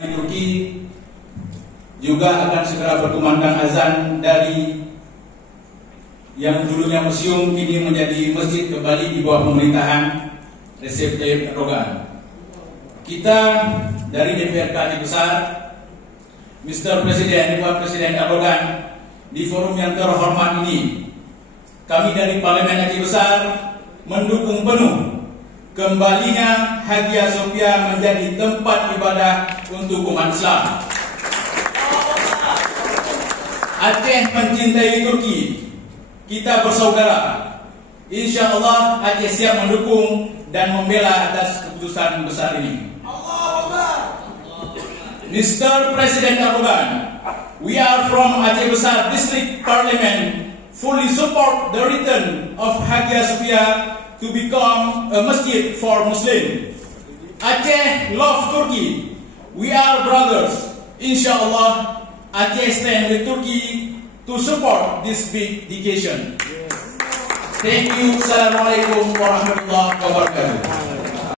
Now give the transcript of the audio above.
Turki juga akan segera berkumandang azan dari yang dulunya museum kini menjadi masjid kembali di bawah pemerintahan Recep Tayyip Erdogan. Kita dari DPRK Aceh Besar, Mr. Presiden, Pak Presiden Erdogan, di forum yang terhormat ini, kami dari Parlemen Aceh Besar mendukung penuh kembalinya Hagia Sophia menjadi tempat ibadah untuk umat Islam. Aceh mencintai Turki, kita bersaudara. Insya Allah Aceh siap mendukung dan membela atas keputusan besar ini. Mr. President Erdogan, we are from Aceh Besar District Parliament, fully support the return of Hagia Sophia to become a masjid for Muslim. Aceh love Turkey. We are brothers. Inshallah, Aceh stand with Turkey to support this big dedication. Thank you. Assalamualaikum warahmatullahi wabarakatuh.